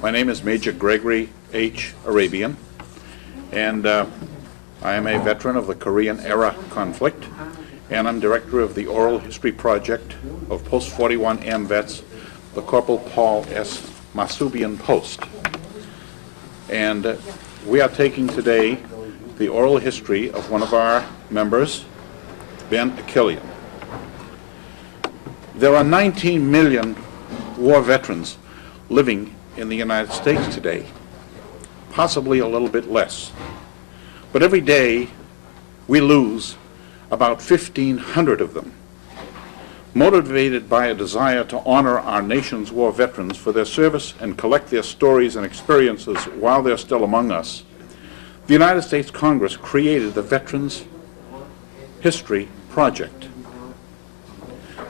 My name is Major Gregory H. Arabian, and I am a veteran of the Korean-era conflict, and I'm director of the Oral History Project of Post-41 AMVETS, the Corporal Paul S. Masubian Post. And we are taking today the oral history of one of our members, Ben Akillian. There are 19 million war veterans living in the United States today, possibly a little bit less. But every day we lose about 1,500 of them, motivated by a desire to honor our nation's war veterans for their service and collect their stories and experiences while they're still among us. The United States Congress created the Veterans History Project.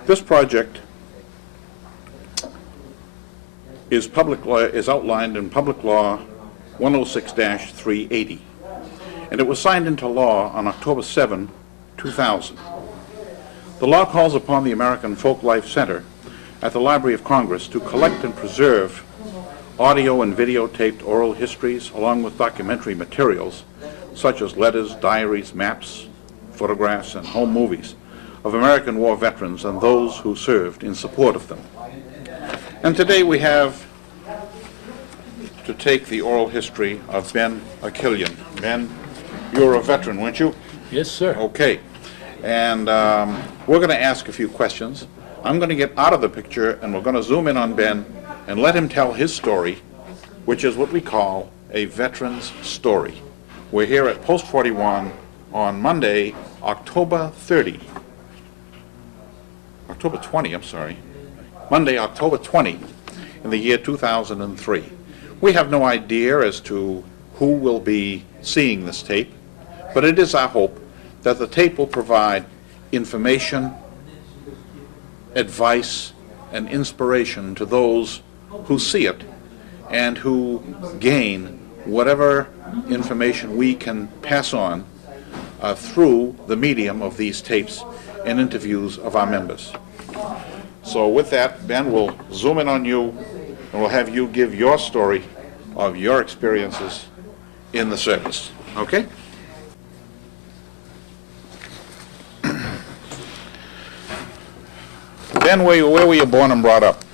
This project is outlined in Public Law 106-380, and it was signed into law on October 7, 2000. The law calls upon the American Folklife Center at the Library of Congress to collect and preserve audio and videotaped oral histories along with documentary materials such as letters, diaries, maps, photographs, and home movies of American war veterans and those who served in support of them. And today we have to take the oral history of Ben Akillian. Ben, you're a veteran, weren't you? Yes, sir. Okay. And we're going to ask a few questions. I'm going to get out of the picture and we're going to zoom in on Ben and let him tell his story, which is what we call a veteran's story. We're here at Post 41 on Monday, October 20, Monday, October 20, in the year 2003. We have no idea as to who will be seeing this tape, but it is our hope that the tape will provide information, advice, and inspiration to those who see it and who gain whatever information we can pass on through the medium of these tapes and interviews of our members. So with that, Ben, we'll zoom in on you and we'll have you give your story of your experiences in the service. Okay? Ben, where were you born and brought up?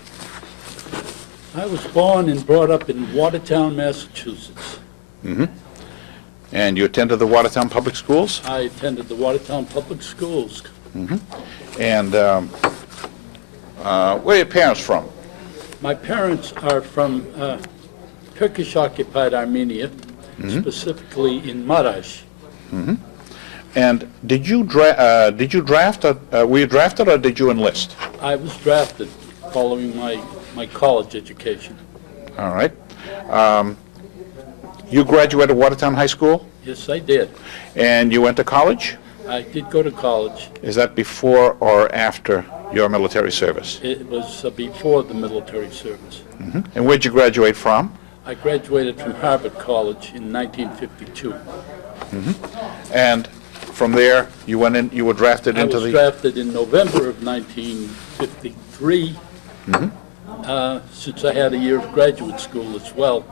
I was born and brought up in Watertown, Massachusetts. Mm-hmm. And you attended the Watertown Public Schools? I attended the Watertown Public Schools. Mm-hmm. And where are your parents from? My parents are from Turkish-occupied Armenia, specifically in Marash. Mm-hmm. And did you draft? Were you drafted or did you enlist? I was drafted following my college education. All right. You graduated Watertown High School? Yes, I did. And you went to college? I did go to college. Is that before or after your military service? It was before the military service. Mm-hmm. And where'd you graduate from? I graduated from Harvard College in 1952. Mm-hmm. And from there, you went in. You were drafted into the. I was drafted in November of 1953. Mm-hmm. Since I had a year of graduate school as well,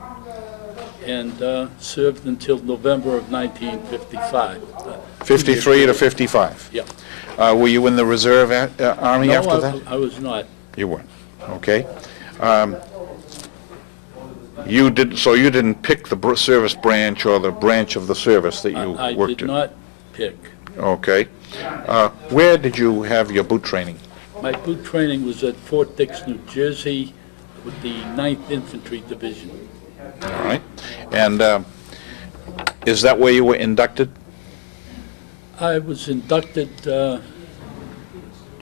and served until November of 1955. 53 to 55. Yeah. Were you in the reserve army after that? I was not. You weren't. Okay. You did. So you didn't pick the service branch or the branch of the service that you worked in. I did not pick. Okay. Where did you have your boot training? My boot training was at Fort Dix, New Jersey, with the 9th Infantry Division. All right. And is that where you were inducted? I was inducted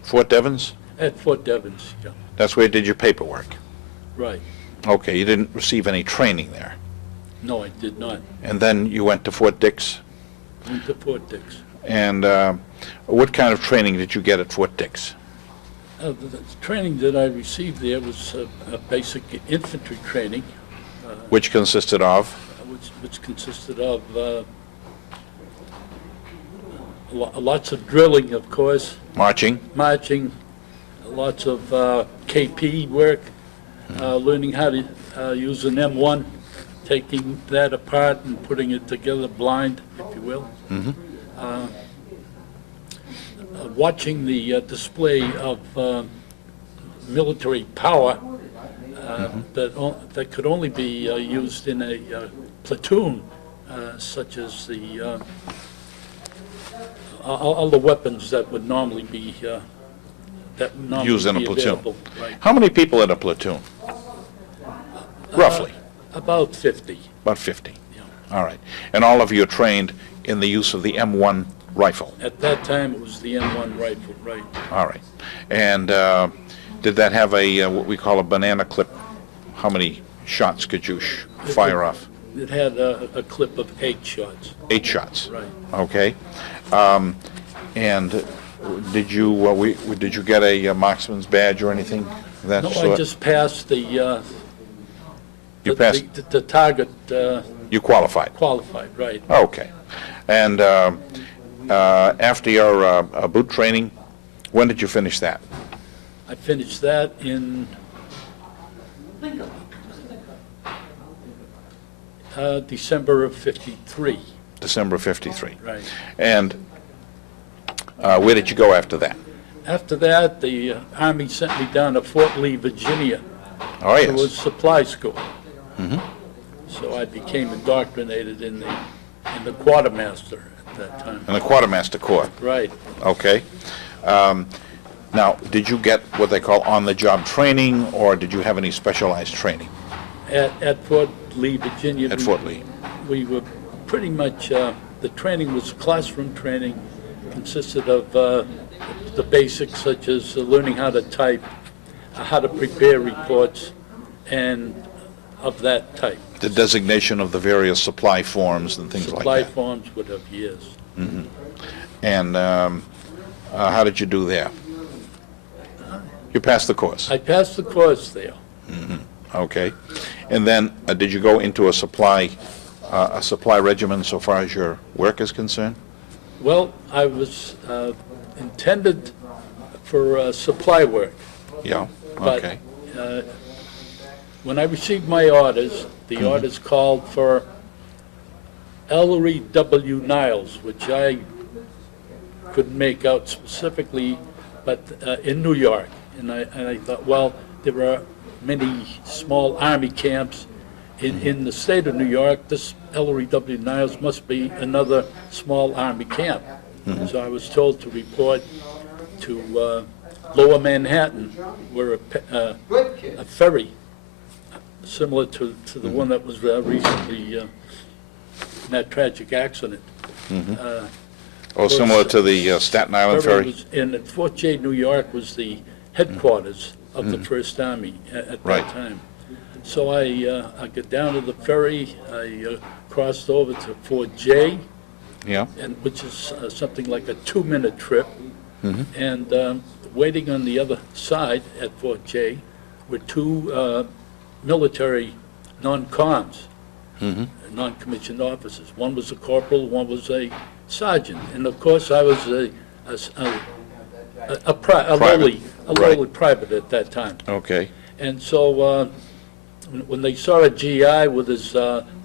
Fort Devens? at Fort Devens, yeah. That's where you did your paperwork? Right. Okay, you didn't receive any training there? No, I did not. And then you went to Fort Dix? Went to Fort Dix. And what kind of training did you get at Fort Dix? The training that I received there was a basic infantry training. Which consisted of? Which consisted of lots of drilling, of course. Marching? Marching, lots of KP work, learning how to use an M1, taking that apart and putting it together blind, if you will. Watching the display of military power that could only be used in a platoon, such as the all the weapons that would normally be Used in a platoon. available. Right. How many people in a platoon? Roughly? About 50. About 50. Yeah. All right. And all of you are trained in the use of the M1 rifle? At that time, it was the M1 rifle, right? All right. And did that have a what we call a banana clip? How many shots could you fire off? It had a clip of 8 shots. 8 shots. Right. Okay. And did you get a marksman's badge or anything of that No, sort? I just passed the You passed. the target You qualified. qualified, right? Okay. And after your boot training, when did you finish that? I finished that in December of '53. December of '53. Right. And where did you go after that? After that, the Army sent me down to Fort Lee, Virginia. Oh, It was yes. supply school. So I became indoctrinated in the quartermaster at that time. In the quartermaster corps. Right. Okay. Now, did you get what they call on-the-job training, or did you have any specialized training At Fort Lee, Virginia. at Fort Lee? We were pretty much, the training was classroom training, consisted of the basics such as learning how to type, how to prepare reports, and of that type. The designation of the various supply forms and things like Supply that. forms would have years. And how did you do there? You passed the course. I passed the course there. Okay. And then did you go into a supply regimen so far as your work is concerned? Well, I was intended for supply work. Yeah. But Okay. when I received my orders, the orders called for Ellery W. Niles, which I couldn't make out specifically, but in New York. And I thought, well, there are many small Army camps in the state of New York. This Ellery W. Niles must be another small Army camp. So I was told to report to Lower Manhattan, where a ferry, similar to the one that was recently in that tragic accident. Oh, similar to the Staten Island ferry? Was in Fort J, New York, was the headquarters of the First Army at Right. that time. So I got down to the ferry, I crossed over to Fort J, Yeah. and which is something like a 2-minute trip. And waiting on the other side at Fort J were 2 military non-coms, non-commissioned officers. One was a corporal, one was a sergeant. And of course, I was a lowly private at that time. Okay. And so when they saw a GI with his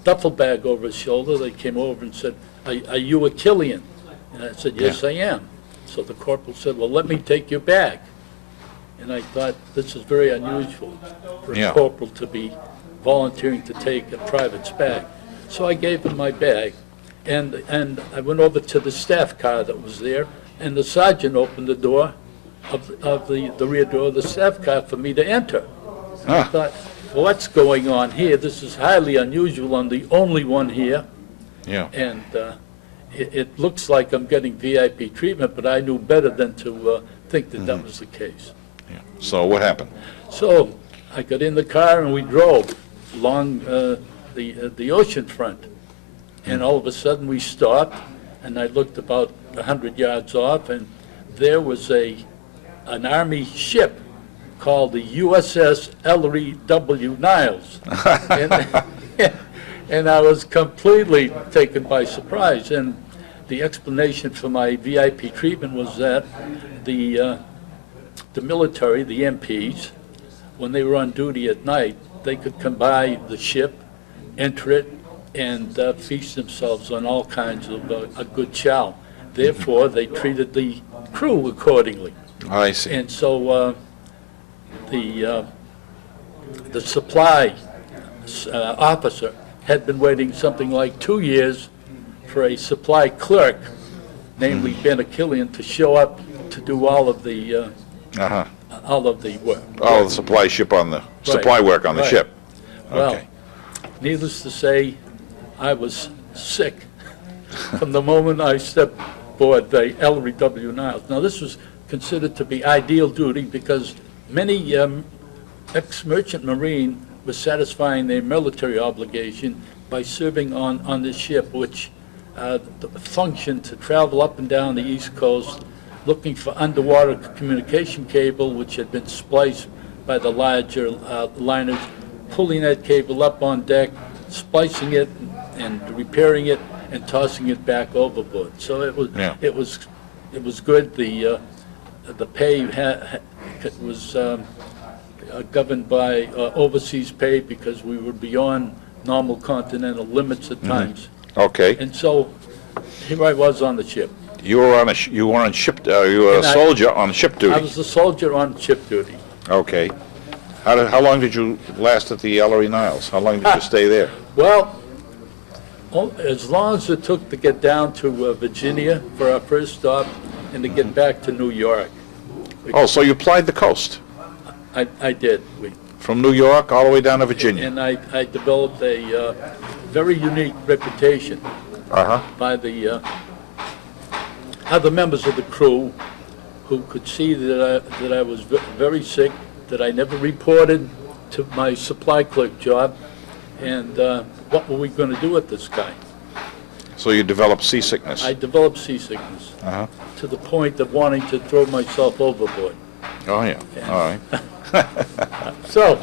duffel bag over his shoulder, they came over and said, are you Akillian? And I said, yes, I am. So the corporal said, well, let me take your bag. And I thought, this is very unusual for a Yeah. corporal to be volunteering to take a private's bag. So I gave him my bag, and I went over to the staff car that was there, and the sergeant opened the door of the rear door of the staff car for me to enter. And I thought, well, what's going on here? This is highly unusual. I'm the only one here. Yeah. And it looks like I'm getting VIP treatment, but I knew better than to think that that was the case. Yeah. So what happened? So I got in the car and we drove along the ocean front. And all of a sudden we stopped, and I looked about 100 yards off, and there was an Army ship called the USS Ellery W. Niles. And I was completely taken by surprise. And the explanation for my VIP treatment was that the military, the MPs, when they were on duty at night, they could come by the ship, enter it, and feast themselves on all kinds of a good chow. Therefore, they treated the crew accordingly. I see. And so the supply officer had been waiting something like 2 years for a supply clerk, namely Ben Akillian, to show up to do all of the Uh-huh. all of the work. All the supply work on the Right. ship. Well, Okay. needless to say, I was sick from the moment I stepped aboard the Ellery W. Niles. Now, this was considered to be ideal duty because many ex-merchant marine were satisfying their military obligation by serving on this ship, which functioned to travel up and down the East Coast looking for underwater communication cable, which had been spliced by the larger liners, pulling that cable up on deck, splicing it and repairing it, and tossing it back overboard. So it was Yeah. it was good. The pay was governed by overseas pay because we were beyond normal continental limits at times. Okay. And so here I was on the ship. You were on you were on ship. You were a And soldier on ship I duty. was a soldier on ship duty. Okay. How long did you last at the Ellery Niles? How long did you stay there? Well, as long as it took to get down to Virginia for our first stop and to get back to New York. Oh, so you plied the coast I did. from New York all the way down to Virginia. And I developed a very unique reputation Uh-huh. by the other members of the crew who could see that I was very sick, that I never reported to my supply clerk job, and what were we going to do with this guy? So you developed seasickness. I developed seasickness Uh-huh. to the point of wanting to throw myself overboard. Oh, yeah. All right. So,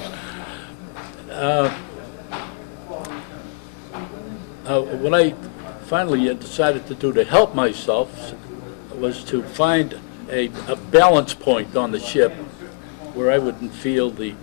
what I finally decided to do to help myself was to find a balance point on the ship where I wouldn't feel the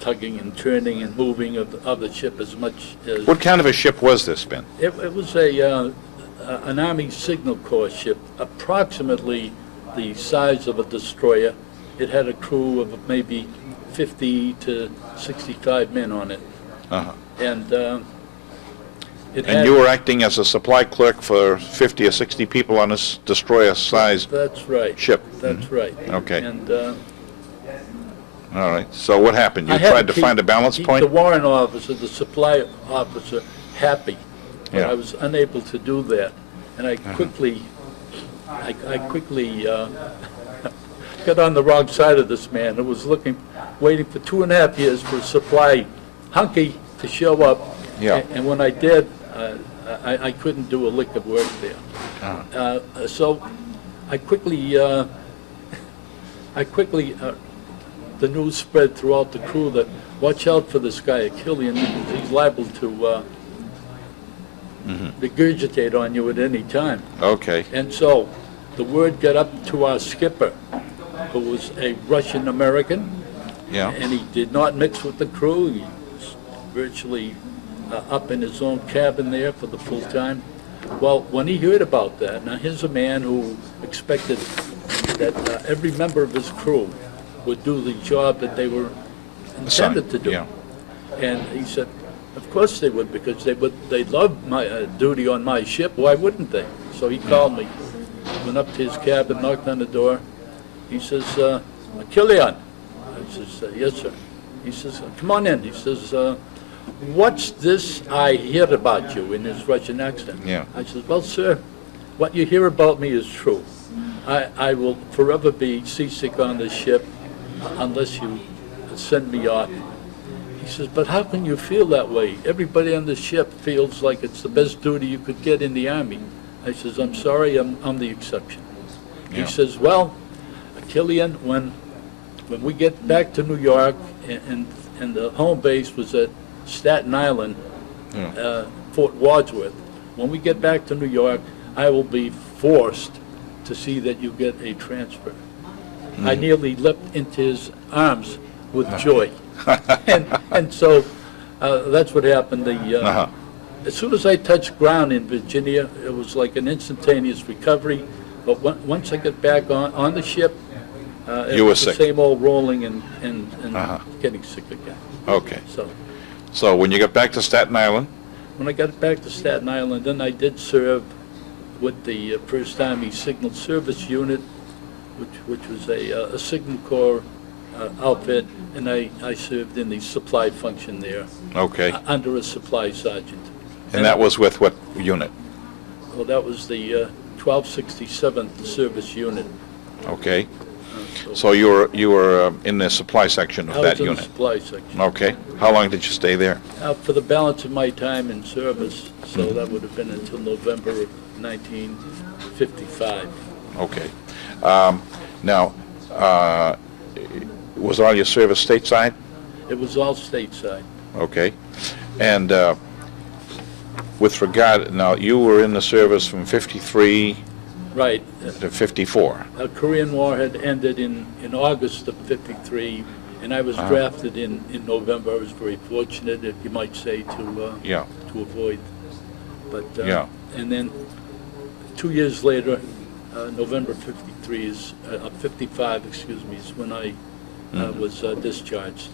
tugging and turning and moving of the ship as much as... What kind of a ship was this, Ben? It was an Army Signal Corps ship, approximately the size of a destroyer. It had a crew of maybe 50 to 65 men on it. Uh-huh. And it And had... you were acting as a supply clerk for 50 or 60 people on this destroyer-sized That's right. ship? That's right. Okay. And All right. So what happened? You I had tried to keep- find a balance keep point? the warrant officer, the supply officer, happy. But Yeah. I was unable to do that. And I quickly got on the wrong side of this man who was waiting for 2.5 years for a supply hunky to show up. Yeah. And when I did, I couldn't do a lick of work there. So I quickly, the news spread throughout the crew that watch out for this guy, Akillian, because he's liable to regurgitate on you at any time. Okay. And so the word got up to our skipper, who was a Russian-American, Yeah. and he did not mix with the crew. He was virtually up in his own cabin there for the full time. Well, when he heard about that, now here's a man who expected that every member of his crew would do the job that they were intended to do. Yeah. And he said, of course they would, because they loved my duty on my ship. Why wouldn't they? So he called me, went up to his cabin, knocked on the door. He says, Akillian. I says, yes, sir. He says, come on in. He says, what's this I hear about you, in his Russian accent? Yeah. I says, well, sir, what you hear about me is true. I will forever be seasick on this ship unless you send me off. He says, but how can you feel that way? Everybody on the ship feels like it's the best duty you could get in the Army. I says, I'm sorry, I'm the exception. Yeah. He says, well, Akillian, when we get back to New York, and the home base was at Staten Island, Fort Wadsworth, when we get back to New York, I will be forced to see that you get a transfer. I nearly leapt into his arms with joy. And so that's what happened. Uh-huh. As soon as I touched ground in Virginia, it was like an instantaneous recovery. But once I got back on the ship, it You were was the sick. same old rolling and Uh-huh. getting sick again. Okay. So When you got back to Staten Island, when I got back to Staten Island, then I did serve with the First Army Signal Service Unit, which was a Signal Corps outfit, and I served in the supply function there okay. under a supply sergeant. And that was with what unit? Well, that was the 1267th Service Unit. Okay. So you were in the supply section of I that was in the unit? supply section. Okay. How long did you stay there? For the balance of my time in service, so Mm-hmm. that would have been until November of 1955. Okay. Now, was all your service stateside? It was all stateside. Okay. And with regard, now, you were in the service from 53 Right. to 54. The Korean War had ended in August of '53, and I was drafted in November. I was very fortunate, if you might say, Yeah. to avoid. But Yeah. and then 2 years later, November 55, excuse me, is when I was discharged.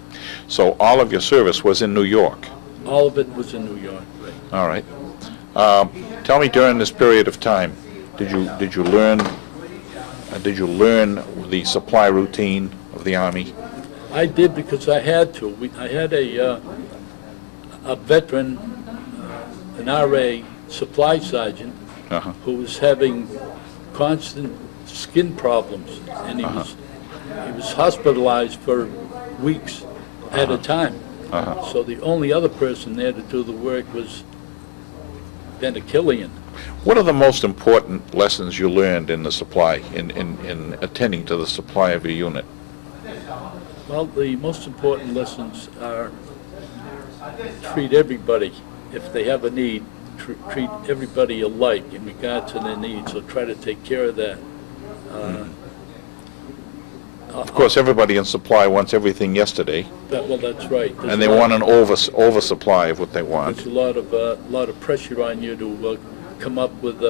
So all of your service was in New York? All of it was in New York. Right. All right. Tell me, during this period of time, did you learn the supply routine of the Army? I did because I had to. I had a veteran, an RA supply sergeant, Uh-huh. who was having constant skin problems, and he was hospitalized for weeks at a time. So the only other person there to do the work was then Akillian. What are the most important lessons you learned in the supply, in attending to the supply of your unit? Well, the most important lessons are treat everybody, if they have a need, treat everybody alike in regard to their needs, so try to take care of that. Of course, everybody in supply wants everything yesterday, Well, that's right. There's and they a lot- want an oversupply of what they want. There's a lot of pressure on you to come up with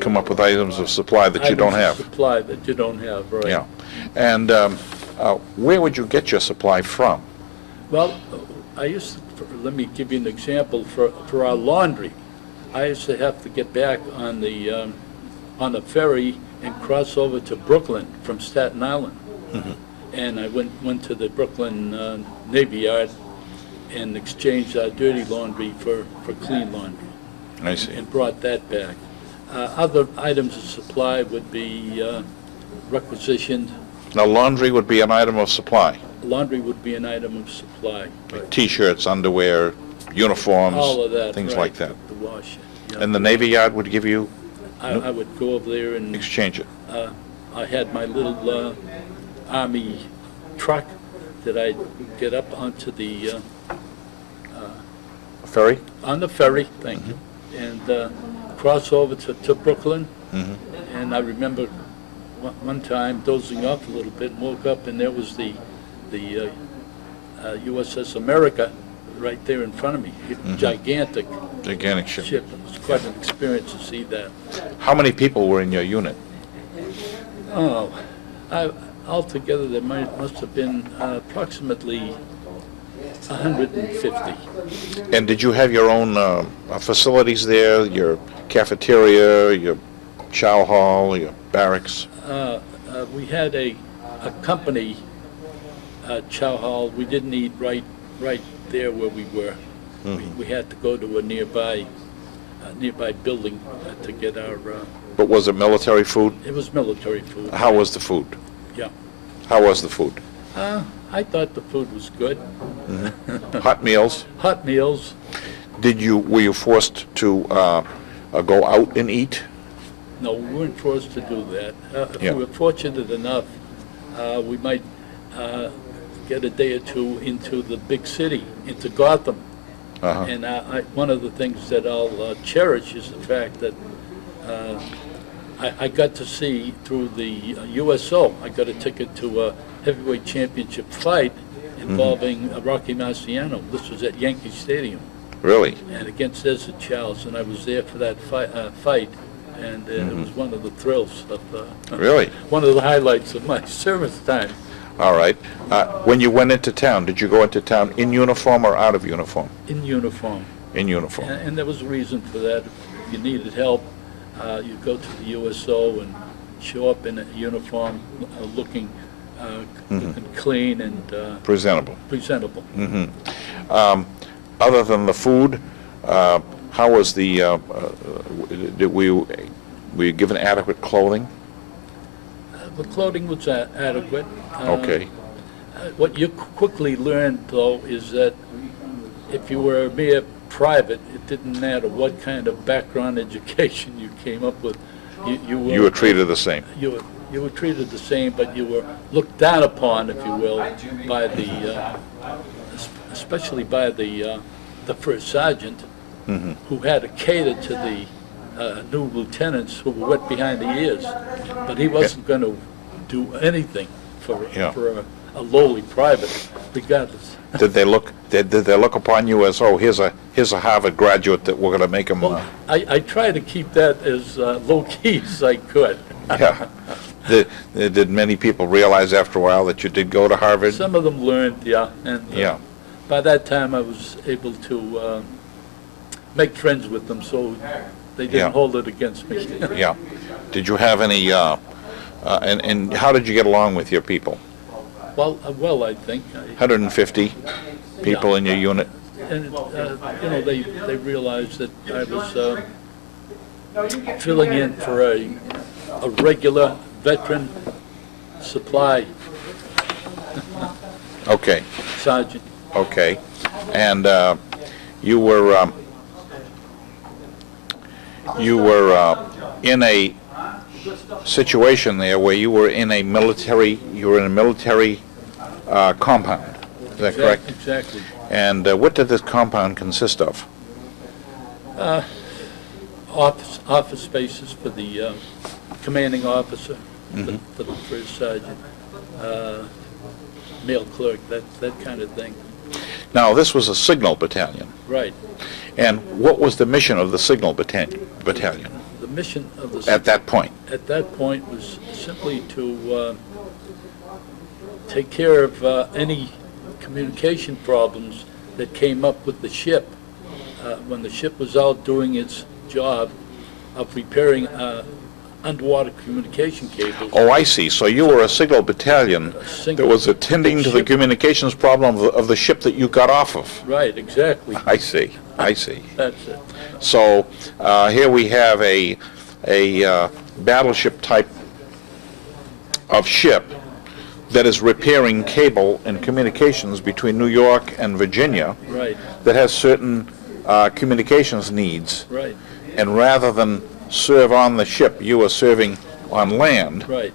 Come up with items of supply that you don't items have. of supply that you don't have, right? Yeah. And where would you get your supply from? Well, I used to, let me give you an example. For our laundry, I used to have to get back on the ferry and cross over to Brooklyn from Staten Island. And I went to the Brooklyn Navy Yard and exchanged our dirty laundry for clean laundry, I see. and brought that back. Other items of supply would be requisitioned. Now, laundry would be an item of supply. Laundry would be an item of supply. Like T-shirts, underwear, uniforms, All of that. things right, like that. The wash. Yeah. And the Navy Yard would give you, I would go over there and exchange it. I had my little Army truck that I'd get up onto the Ferry? on the ferry, thank you, and cross over to Brooklyn. And I remember one time dozing off a little bit and woke up, and there was the USS America right there in front of me. Gigantic Gigantic ship. ship. It was quite an experience to see that. How many people were in your unit? Oh, altogether there must have been approximately 150. And did you have your own facilities there, your cafeteria, your chow hall, your barracks? We had a company chow hall. We didn't eat right there where we were. We had to go to a nearby building to get our. But was it military food? It was military food. How was the food? Yeah. How was the food? I thought the food was good. Hot meals? Hot meals. Were you forced to go out and eat? No, we weren't forced to do that. If Yeah. we were fortunate enough, we might get a day or two into the big city, into Gotham. And one of the things that I'll cherish is the fact that I got to see through the USO. I got a ticket to heavyweight championship fight involving Rocky Marciano. This was at Yankee Stadium, Really? and against Ezra Charles, and I was there for that fight, and it was one of the thrills of Really? one of the highlights of my service time. All right. When you went into town, did you go into town in uniform or out of uniform? In uniform. In uniform. And there was a reason for that. If you needed help, you go to the USO and show up in a uniform, looking clean and Presentable. presentable. Other than the food, how was the, were you given adequate clothing? The clothing was adequate. Okay. What you quickly learned, though, is that if you were a mere private, it didn't matter what kind of background education you came up with. You You were treated the same. You were treated the same, but you were looked down upon, if you will, by the, especially by the first sergeant, who had to cater to the new lieutenants who were wet behind the ears. But he wasn't going to do anything for a lowly private, regardless. Did they look upon you as, oh, here's a Harvard graduate that we're going to make him? Well, I tried to keep that as low-key as I could. Yeah. Did many people realize after a while that you did go to Harvard? Some of them learned, yeah. And Yeah. by that time, I was able to make friends with them, so they didn't Yeah. hold it against me. Yeah. Did you have any, and how did you get along with your people? Well, I think. 150 people in your unit? And, they realized that I was filling in for a regular veteran supply Okay, sergeant. okay. And you were in a situation there where you were in a military compound. Is that correct? Exactly. And what did this compound consist of? Office spaces for the commanding officer, for the first sergeant, mail clerk, that kind of thing. Now, this was a signal battalion. Right. And what was the mission of the signal battalion The mission of the at that point? At that point was simply to take care of any communication problems that came up with the ship when the ship was out doing its job of repairing underwater communication cables. Oh, I see. So you were a signal battalion that was attending to the ship. communications problem of the ship that you got off of. Right, exactly. I see. I see. That's it. So here we have a battleship type of ship that is repairing cable and communications between New York and Virginia Right, that has certain communications needs. right, And rather than serve on the ship, you were serving on land right,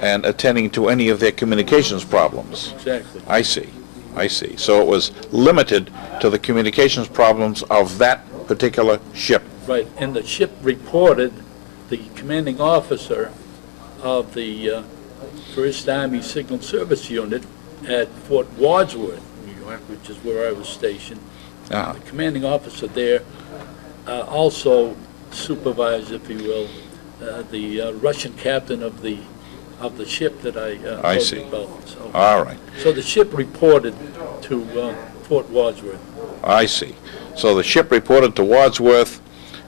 and attending to any of their communications problems. exactly. I see. I see. So it was limited to the communications problems of that particular ship. Right, and the ship reported, the commanding officer of the First Army Signal Service Unit at Fort Wadsworth, New York, which is where I was stationed. Ah, The commanding officer there also supervised, if you will, the Russian captain of the ship that I I told see. you about. So, all right. so the ship reported to Fort Wadsworth. I see. So the ship reported to Wadsworth,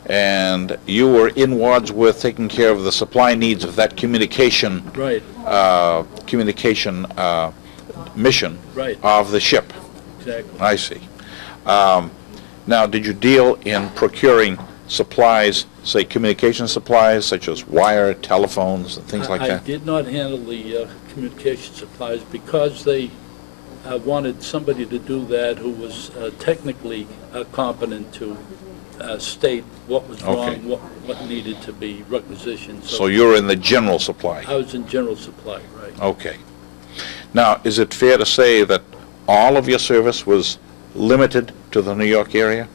and you were in Wadsworth taking care of the supply needs of that communication Right, mission right, of the ship. exactly. I see. Now, did you deal in procuring supplies, say communication supplies, such as wire, telephones, and things like I that? did not handle the communication supplies because they wanted somebody to do that who was technically competent to state what was Okay. wrong, what needed to be requisitioned. So you're in the general supply? I was in general supply, right. Okay. Now, is it fair to say that all of your service was limited to the New York area?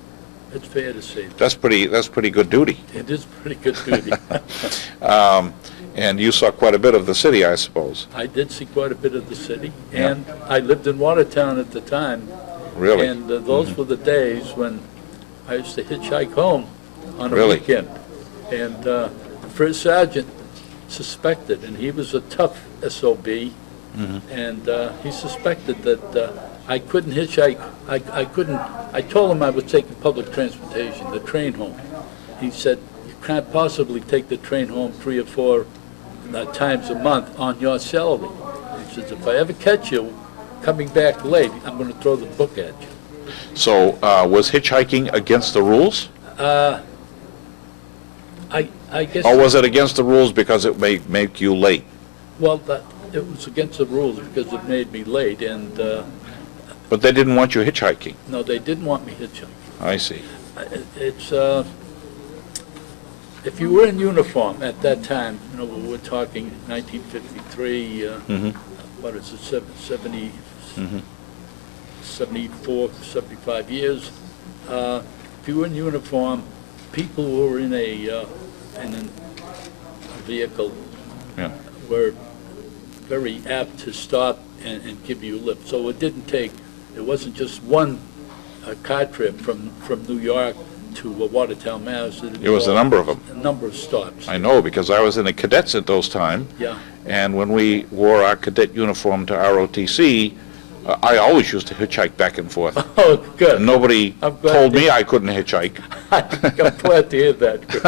It's fair to say that. That's pretty good duty. It is pretty good duty. And you saw quite a bit of the city, I suppose. I did see quite a bit of the city, Yeah. and I lived in Watertown at the time. Really? And those were the days when I used to hitchhike home on a Really? weekend. And the first sergeant suspected, and he was a tough SOB, and he suspected that I couldn't hitchhike. I couldn't. I told him I was taking public transportation, the train home. He said, "You can't possibly take the train home 3 or 4 times a month on your salary." He says, "If I ever catch you coming back late, I'm going to throw the book at you." So was hitchhiking against the rules? I guess. Or was it against the rules because it may make you late? Well, it was against the rules because it made me late, and But they didn't want you hitchhiking. no, they didn't want me hitchhiking. I see. It's, if you were in uniform at that time, you know, we're talking 1953, what is it, 70, 74, 75 years. If you were in uniform, people who were in a vehicle Yeah. were very apt to stop and give you a lift. So it wasn't just one car trip from New York to Watertown, Mass. It was a number of them. A number of stops. I know, because I was in the cadets at those times. Yeah. And when we wore our cadet uniform to ROTC, I always used to hitchhike back and forth. Oh, good. And nobody I'm glad told to- me I couldn't hitchhike. I'm glad to hear that. Good.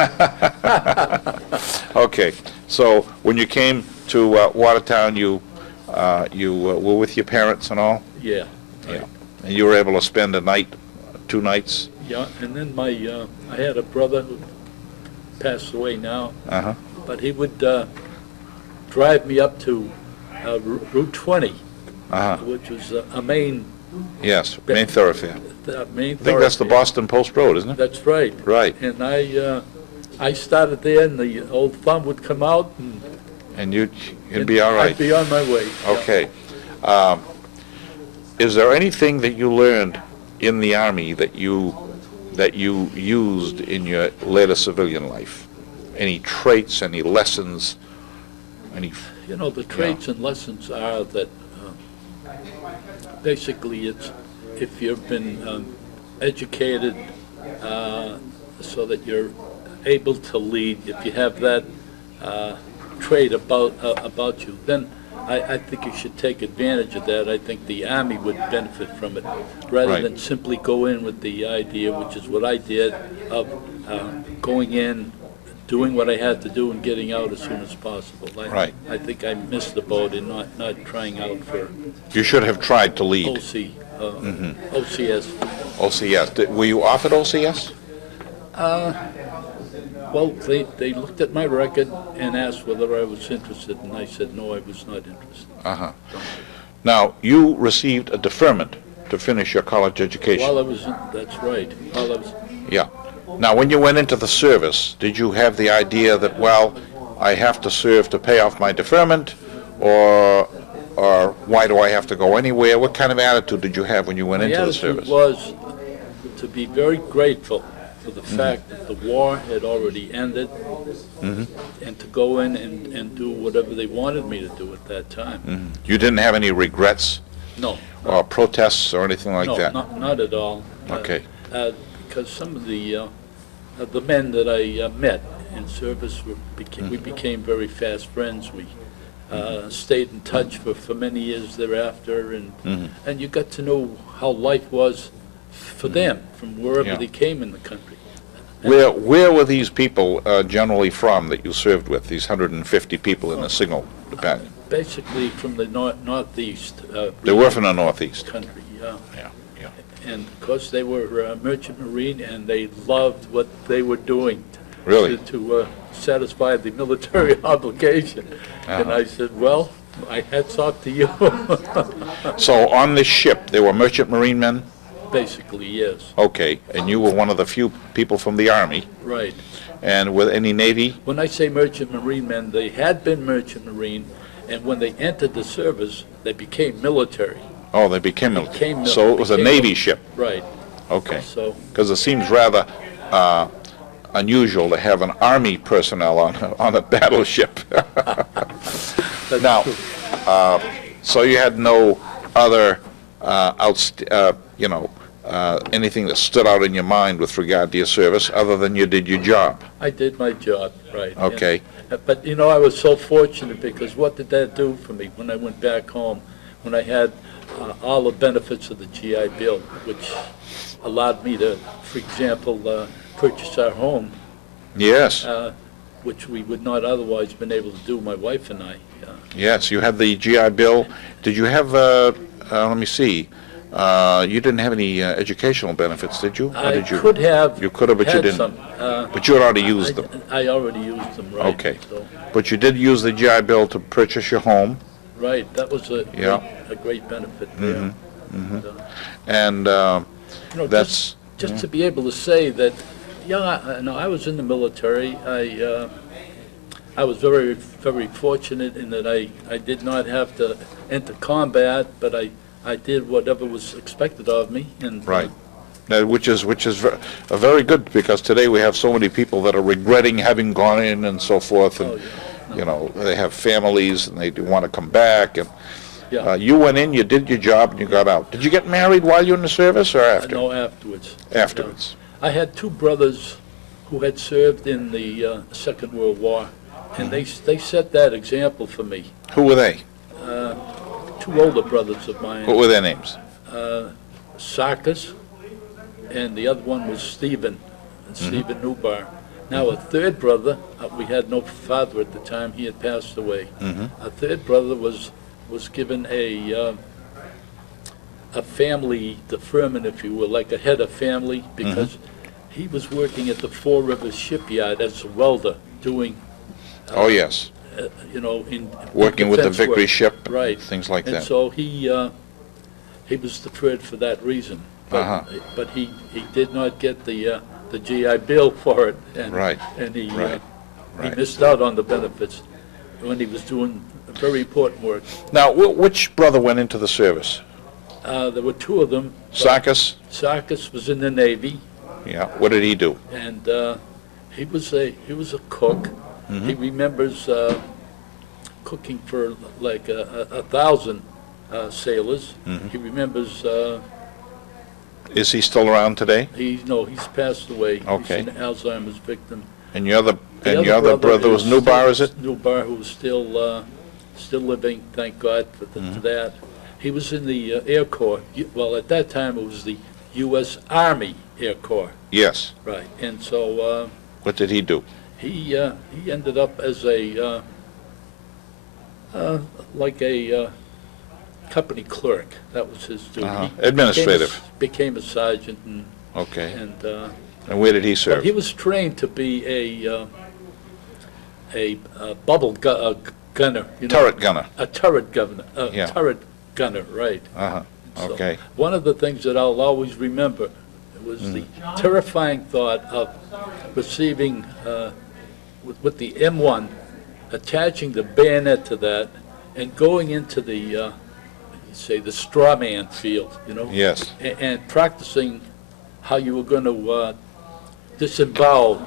Okay, so when you came to Watertown, you were with your parents and all? Yeah. Yeah. And you were able to spend a night, 2 nights? Yeah, and then I had a brother who passed away now, Uh-huh. but he would drive me up to Route 20, Uh-huh. which was a main Yes, main thoroughfare. main I think that's the thoroughfare. Boston Post Road, isn't it? That's right. Right. And I started there, and the old thumb would come out, and And you'd be all right. I'd be on my way. Yeah. Okay. Is there anything that you learned in the Army that you used in your later civilian life? Any traits, any lessons, any... You know, the traits and lessons are that basically it's if you've been educated so that you're able to lead, if you have that trait about you, then I think you should take advantage of that. I think the Army would benefit from it, rather Right. than simply go in with the idea, which is what I did, of going in, doing what I had to do, and getting out as soon as possible. Right. I think I missed the boat in not trying out for You should have tried to lead. OC, OCS. OCS. Were you offered OCS? Well, they looked at my record and asked whether I was interested, and I said, no, I was not interested. Uh-huh. Now, you received a deferment to finish your college education. While I was in, that's right, while I was, Yeah. Now, when you went into the service, did you have the idea that, well, I have to serve to pay off my deferment, or why do I have to go anywhere? What kind of attitude did you have when you went my into the attitude service? was to be very grateful for the fact that the war had already ended, and to go in and do whatever they wanted me to do at that time. You didn't have any regrets No, or protests or anything like no, that? not at all. Okay. Because some of the men that I met in service, we became very fast friends. We stayed in touch for many years thereafter, and you got to know how life was for them from wherever Yeah. they came in the country. Where were these people generally from that you served with, these 150 people in a single battalion? Basically from the northeast. They were from the Northeast. Country, yeah. Yeah, yeah. And of course, they were merchant marine, and they loved what they were doing. Really? To satisfy the military obligation. And I said, well, my hat's off to you. So on this ship, there were merchant marine men? Basically, yes, Okay, and you were one of the few people from the Army, right. and with any Navy? When I say merchant marine men, they had been merchant marine, and when they entered the service, they became military. Oh, they became military. So it was a became Navy mil- ship. Right. Okay. So, Because it seems rather unusual to have an Army personnel on a battleship. that's Now, true. So you had no other, anything that stood out in your mind with regard to your service, other than you did your job? I did my job, right. Okay. But, I was so fortunate, because what did that do for me when I went back home, when I had all the benefits of the GI Bill, which allowed me to, for example, purchase our home, Yes, which we would not otherwise been able to do, my wife and I. yes, you had the GI Bill. Did you have, let me see, you didn't have any educational benefits, did you? Or I did you? could have You could have, but you had didn't. some. But you had already used them. I already used them, right. Okay. So, But you did use the GI Bill to purchase your home, right, that was Yeah. a great benefit there. and that's... Just to be able to say that, I was in the military. I was very, very fortunate in that I did not have to enter combat, but I did whatever was expected of me. And Right. Which is very good, because today we have so many people that are regretting having gone in and so forth, and they have families and they do want to come back. And Yeah. you went in, you did your job, and you got out. Did you get married while you were in the service or after? No, afterwards. Afterwards. I had two brothers who had served in the Second World War, and they set that example for me. Who were they? Two older brothers of mine. What were their names? Sarkis, and the other one was Stephen, Stephen Newbar. Now, a third brother, we had no father at the time, he had passed away. A third brother was given a family deferment, if you will, like a head of family, because he was working at the Four Rivers shipyard as a welder, doing, Oh, yes. in Working with the defense work. Victory ship, Right. things like And that. so he was deferred for that reason. Uh-huh. But he did not get the GI Bill for it. And, Right. And he Right. missed out on the benefits when he was doing very important work. Now, which brother went into the service? There were two of them. Sarkis? Sarkis was in the Navy, Yeah. What did he do? and he was a cook. He remembers cooking for like 1,000 sailors. He remembers. Is he still around today? He's passed away. Okay. He's an Alzheimer's victim. And your other The brother was Newbar, is it? Newbar, who's still living, thank God for that. He was in the Air Corps. Well, at that time, it was the U.S. Army Air Corps, Yes. right. And so What did he do? he ended up as a company clerk. That was his duty. Administrative. Became a sergeant, and Okay. and where did he but serve? he was trained to be a bubble gunner. Turret gunner. A turret gunner. Yeah. Turret gunner, right. Uh-huh. So, Okay. one of the things that I'll always remember was the terrifying thought of receiving, with the M1, attaching the bayonet to that, and going into the, the straw man field, Yes. and practicing how you were going to disembowel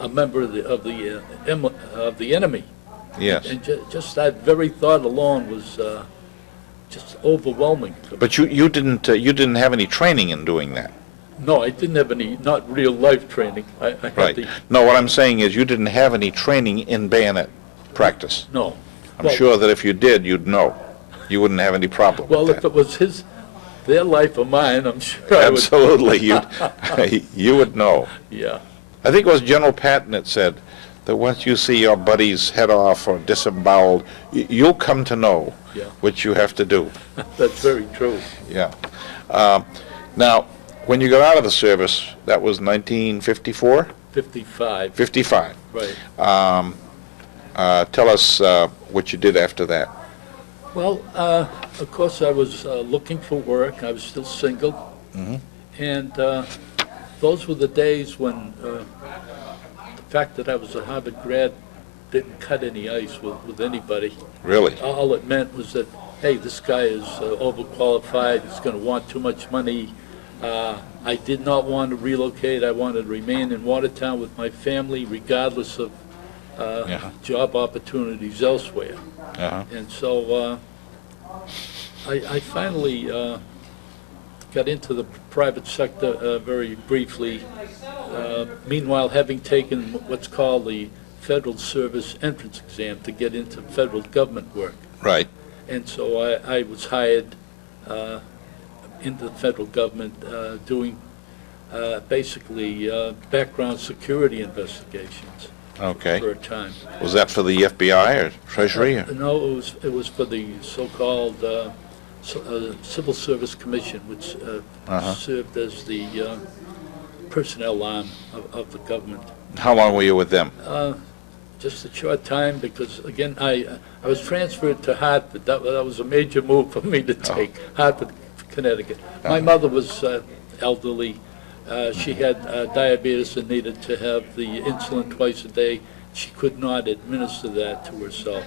a member of the enemy. Yes. And just that very thought alone was just overwhelming. But you didn't have any training in doing that. No, I didn't have any, not real life training. I had Right. No, what I'm saying is you didn't have any training in bayonet practice. No. I'm Well- sure that if you did, you'd know. You wouldn't have any problem Well, with if that. it was their life or mine, I'm sure I would. Absolutely, you would know. Yeah, I think it was General Patton that said that once you see your buddy's head off or disemboweled, you'll come to know Yeah. what you have to do. that's very true. Yeah. Now, when you got out of the service, that was 1954? 55, 55. right. Tell us what you did after that. Well, of course, I was looking for work. I was still single. And those were the days when the fact that I was a Harvard grad didn't cut any ice with anybody. Really? All it meant was that, hey, this guy is overqualified, he's going to want too much money, I did not want to relocate. I wanted to remain in Watertown with my family regardless of Yeah. job opportunities elsewhere. Uh-huh. And so I finally got into the private sector very briefly, meanwhile having taken what's called the Federal Service Entrance Exam to get into federal government work. Right. And so I was hired into the federal government doing basically background security investigations Okay. for a time. Was that for the FBI or Treasury? Or? No, it was for the so-called Civil Service Commission, which served as the personnel arm of the government. How long were you with them? Just a short time, because again, I was transferred to Hartford. That was a major move for me to take, Hartford, Connecticut. My mother was elderly. She had diabetes and needed to have the insulin twice a day. She could not administer that to herself.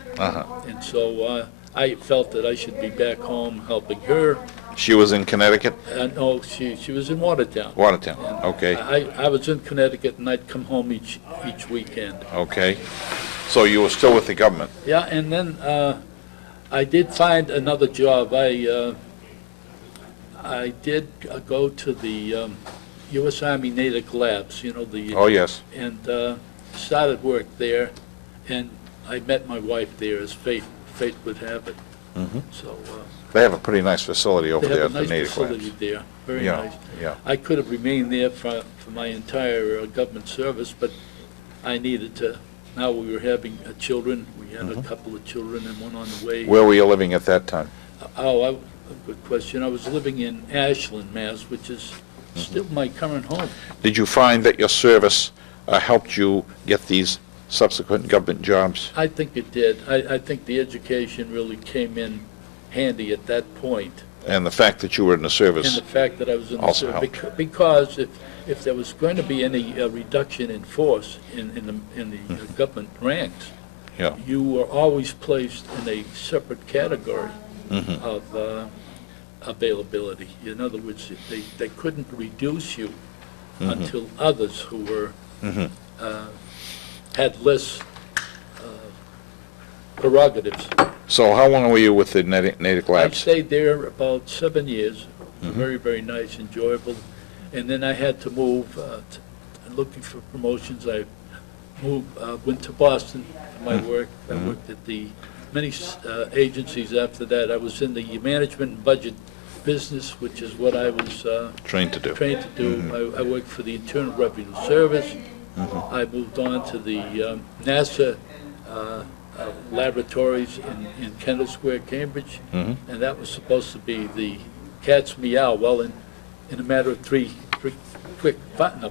And so I felt that I should be back home helping her. She was in Connecticut? No, she was in Watertown. Watertown, okay. I was in Connecticut, and I'd come home each weekend. Okay. So you were still with the government? Yeah, and then I did find another job. I did go to the U.S. Army Natick Labs, you know, Oh, yes. and started work there, and I met my wife there, as fate would have it. So They have a pretty nice facility over they there have at a the nice Native facility Labs. there, very Yeah, nice. yeah. I could have remained there for my entire government service, but I needed to. Now we were having children. We had a couple of children and one on the way. Where were you living at that time? A good question. I was living in Ashland, Mass., which is still my current home. Did you find that your service helped you get these subsequent government jobs? I think it did. I think the education really came in handy at that point. And the fact that you were in the And service? the fact that I was in the Also service, helped. because if there was going to be any reduction in force in the government ranks, Yeah. you were always placed in a separate category of availability. In other words, they couldn't reduce you until others who were had less prerogatives. So how long were you with the Natick I Labs? stayed there about 7 years. Very, very nice, enjoyable. And then I had to move, looking for promotions. I went to Boston for my work. I worked at the many agencies after that. I was in the management and budget business, which is what I was Trained to do. trained to do. I worked for the Internal Revenue Service. I moved on to the NASA laboratories in Kendall Square, Cambridge, and that was supposed to be the cat's meow. Well, in a matter of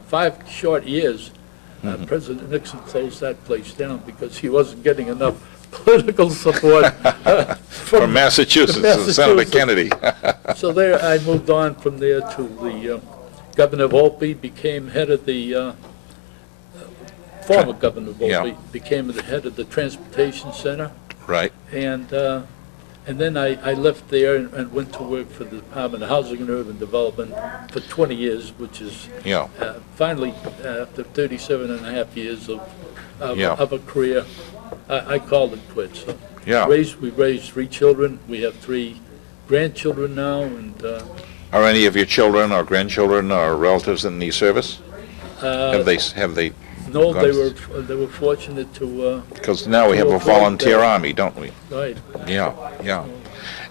5 short years, President Nixon closed that place down because he wasn't getting enough political support From Massachusetts, Senator Kennedy. So there, I moved on from there to the Governor Volpe, became head of the former Governor Volpe, became the head of the Transportation Center, Right. and then I left there and went to work for the Department of Housing and Urban Development for 20 years, which is Yeah. finally, after 37 and a half years of Yeah. a career, I called it quits. So Yeah. we raised 3 children. We have 3 grandchildren now, and Are any of your children or grandchildren or relatives in the service? Have they? no, gone- they were fortunate to, Because now we have a to avoid volunteer that. army, don't we? right. Yeah, yeah.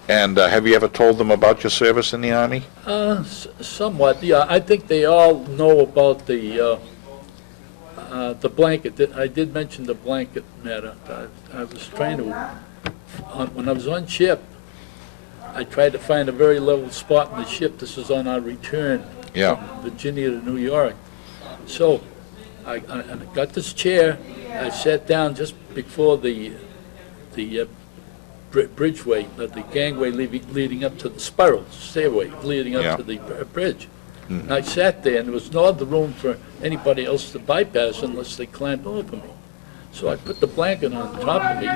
And have you ever told them about your service in the army? Somewhat, yeah. I think they all know about the blanket. I did mention the blanket matter. I was trying to, when I was on ship, I tried to find a very level spot in the ship. This is on our return Yeah. from Virginia to New York. So I got this chair. I sat down just before the bridgeway, the gangway leading up to the spiral stairway leading up Yeah. to the bridge. And I sat there, and there was no other room for anybody else to bypass unless they climbed over me. So I put the blanket on top of me,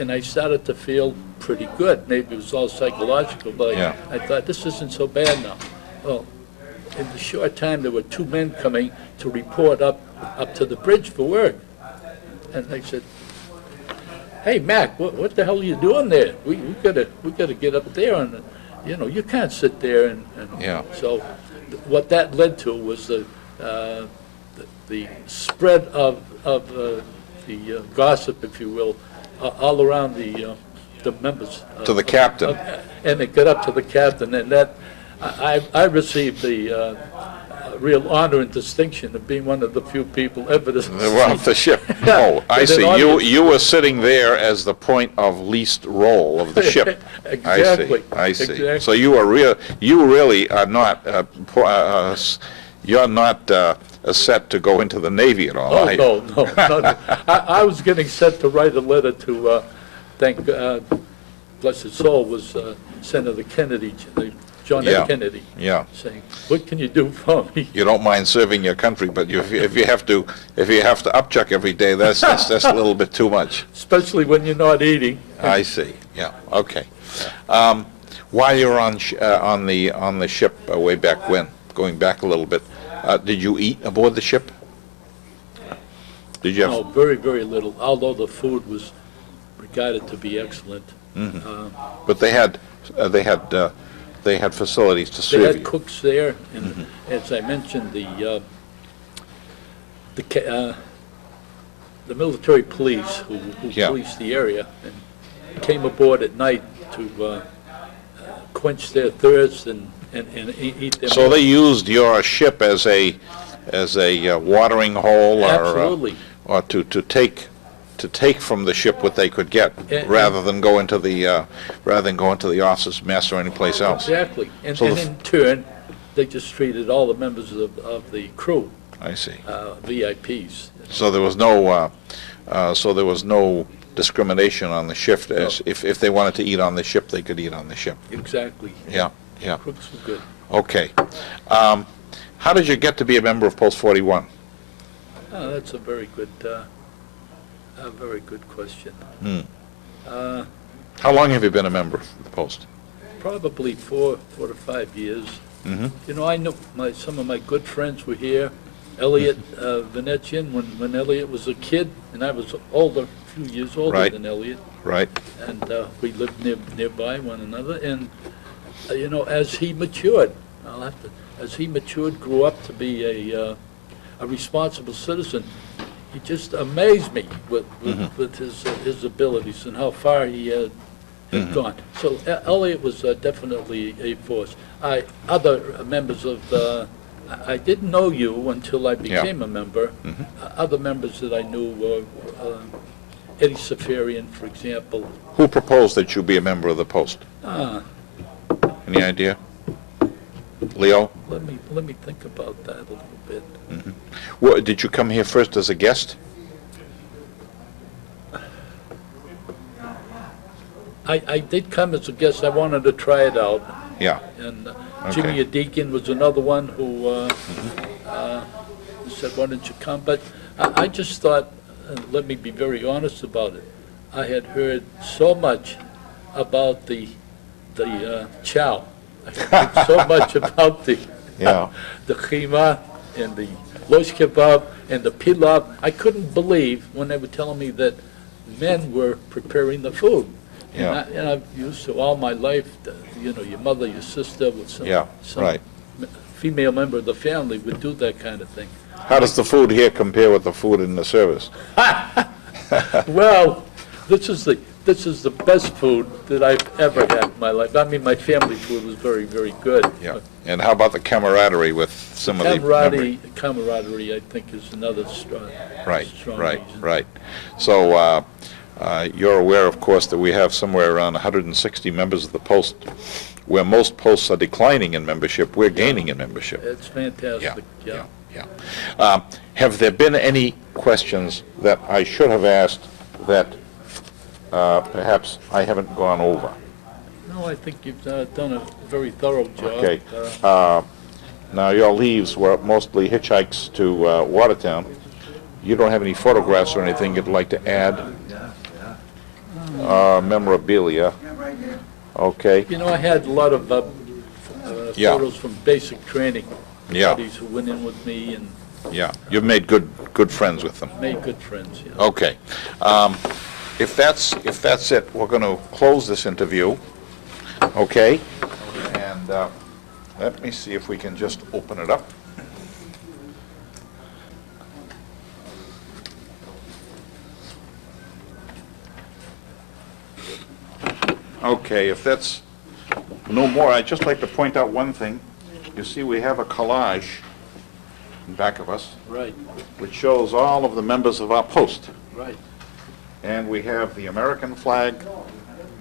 and I started to feel pretty good. Maybe it was all psychological, but Yeah. I thought, this isn't so bad now. Well, in the short time, there were 2 men coming to report up to the bridge for work. And they said, "Hey, Mac, what the hell are you doing there? We gotta get up there, and you can't sit there." And Yeah. so what that led to was the spread of the gossip, if you will, all around the members. To the captain. And it got up to the captain, and that I received the real honor and distinction of being one of the few people ever to Well, the ship. Oh, I see. You were sitting there as the point of least roll of the ship. Exactly. I see. Exactly. So you really are not, you're not set to go into the Navy at all, Oh, are you? no. I was getting set to write a letter to, thank, bless his soul, was Senator Kennedy, John Yeah. F. Kennedy, Yeah. saying, "What can you do for me?" You don't mind serving your country, but if you have to upchuck every day, that's a little bit too much. Especially when you're not eating. I see. Yeah. Okay. While you were on the ship way back when, going back a little bit, did you eat aboard the ship? Did you have? No, very, very little, although the food was regarded to be excellent. But they had facilities to They serve had you. cooks there, and as I mentioned, the military police who Yeah. policed the area and came aboard at night to quench their thirst and eat their So meal. they used your ship as a watering hole, Absolutely. or to take from the ship what they could get, And- rather than go into the officer's mess or any place else. Exactly. And So and the- in turn, they just treated all the members of the crew, I see. VIPs. So there was no discrimination on the shift, as if they wanted to eat on the ship, they could eat on the ship. Exactly. Yeah, yeah. Crooks were good. Okay. How did you get to be a member of Post 41? Oh, that's a very good question. How long have you been a member of the Post? Probably 4 to 5 years. Mm-hmm. I know some of my good friends were here. Elliot Venetian, when Elliot was a kid, and I was older, a few years older Right. than Elliot, Right. and we lived nearby one another. And as he matured, grew up to be a responsible citizen, he just amazed me with his abilities and how far he had gone. So Elliot was definitely a force. Other members of I didn't know you until I became a member. Other members that I knew were Eddie Safarian, for example. Who proposed that you be a member of the Post? Any idea? Leo? Let me think about that a little bit. Well, did you come here first as a guest? I did come as a guest. I wanted to try it out. Yeah. And Okay. Jimmy Adekin was another one who said, "Why don't you come?" But I just thought, let me be very honest about it. I had heard so much about the chow. I had heard so much about the khima and the losh kebab and the pilaf. I couldn't believe when they were telling me that men were preparing the food. Yeah. And I've used to all my life, your mother, your sister, with some Right. female member of the family would do that kind of thing. How does the food here compare with the food in the service? Well, this is the best food that I've ever had in my life. I mean, my family food was very, very good. Yeah. And how about the camaraderie with some of the members? Camaraderie, I think, is another strong reason. Right. So you're aware, of course, that we have somewhere around 160 members of the Post, where most posts are declining in membership. We're gaining in membership. It's fantastic, yeah. Have there been any questions that I should have asked that perhaps I haven't gone over? No, I think you've done a very thorough job. Okay. Now, your leaves were mostly hitchhikes to Watertown. You don't have any photographs or anything you'd like to add? Memorabilia. Okay. I had a lot of photos from basic training. Yeah. buddies who went in with me and Yeah, you've made good friends with them. made good friends, yeah. Okay. If that's it, we're going to close this interview, okay? And let me see if we can just open it up. Okay, if that's no more, I'd just like to point out one thing. You see, we have a collage in back of us, Right, which shows all of the members of our post. right. And we have the American flag,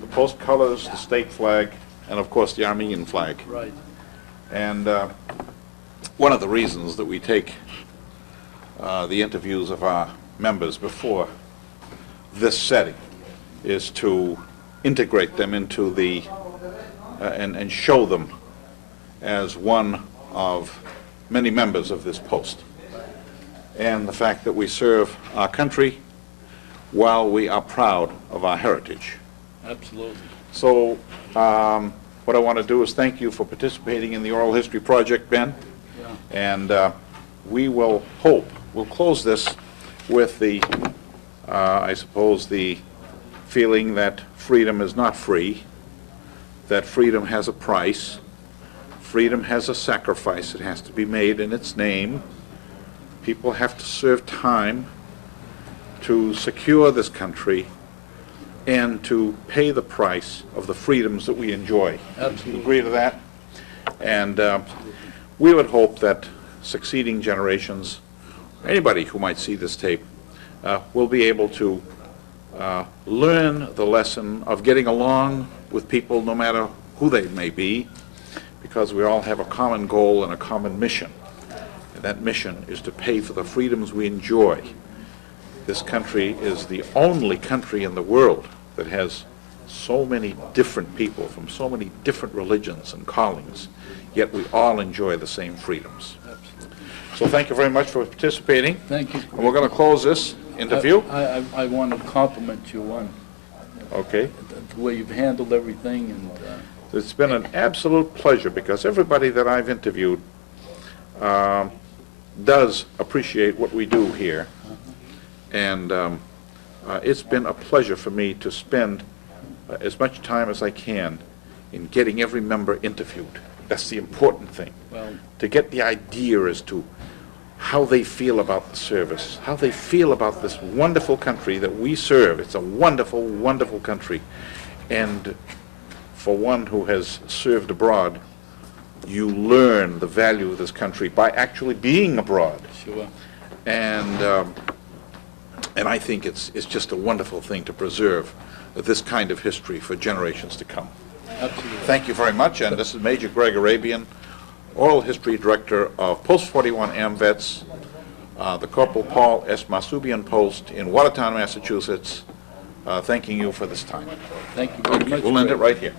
the post colors, the state flag, and of course the Armenian flag. Right. And one of the reasons that we take the interviews of our members before this setting is to integrate them into the, and show them as one of many members of this post. And the fact that we serve our country while we are proud of our heritage. Absolutely. So what I want to do is thank you for participating in the Oral History Project, Ben. Yeah. And we will hope, we'll close this with the, I suppose, the feeling that freedom is not free, that freedom has a price, freedom has a sacrifice that has to be made in its name. People have to serve time to secure this country and to pay the price of the freedoms that we enjoy. Absolutely. You agree to that? And we would hope that succeeding generations, anybody who might see this tape, will be able to learn the lesson of getting along with people no matter who they may be, because we all have a common goal and a common mission. And that mission is to pay for the freedoms we enjoy. This country is the only country in the world that has so many different people from so many different religions and callings, yet we all enjoy the same freedoms. Absolutely. So thank you very much for participating. Thank you. And we're going to close this interview. I want to compliment you on Okay. the way you've handled everything, and It's been an absolute pleasure, because everybody that I've interviewed does appreciate what we do here. And it's been a pleasure for me to spend as much time as I can in getting every member interviewed. That's the important thing, well, to get the idea as to how they feel about the service, how they feel about this wonderful country that we serve. It's a wonderful, wonderful country. And for one who has served abroad, you learn the value of this country by actually being abroad. sure. And I think it's just a wonderful thing to preserve this kind of history for generations to come. Absolutely. Thank you very much, and this is Major Greg Arabian, Oral History Director of Post 41 AMVETS, the Corporal Paul S. Masubian Post in Watertown, Massachusetts, thanking you for this time. Thank you very much. We'll end it right here.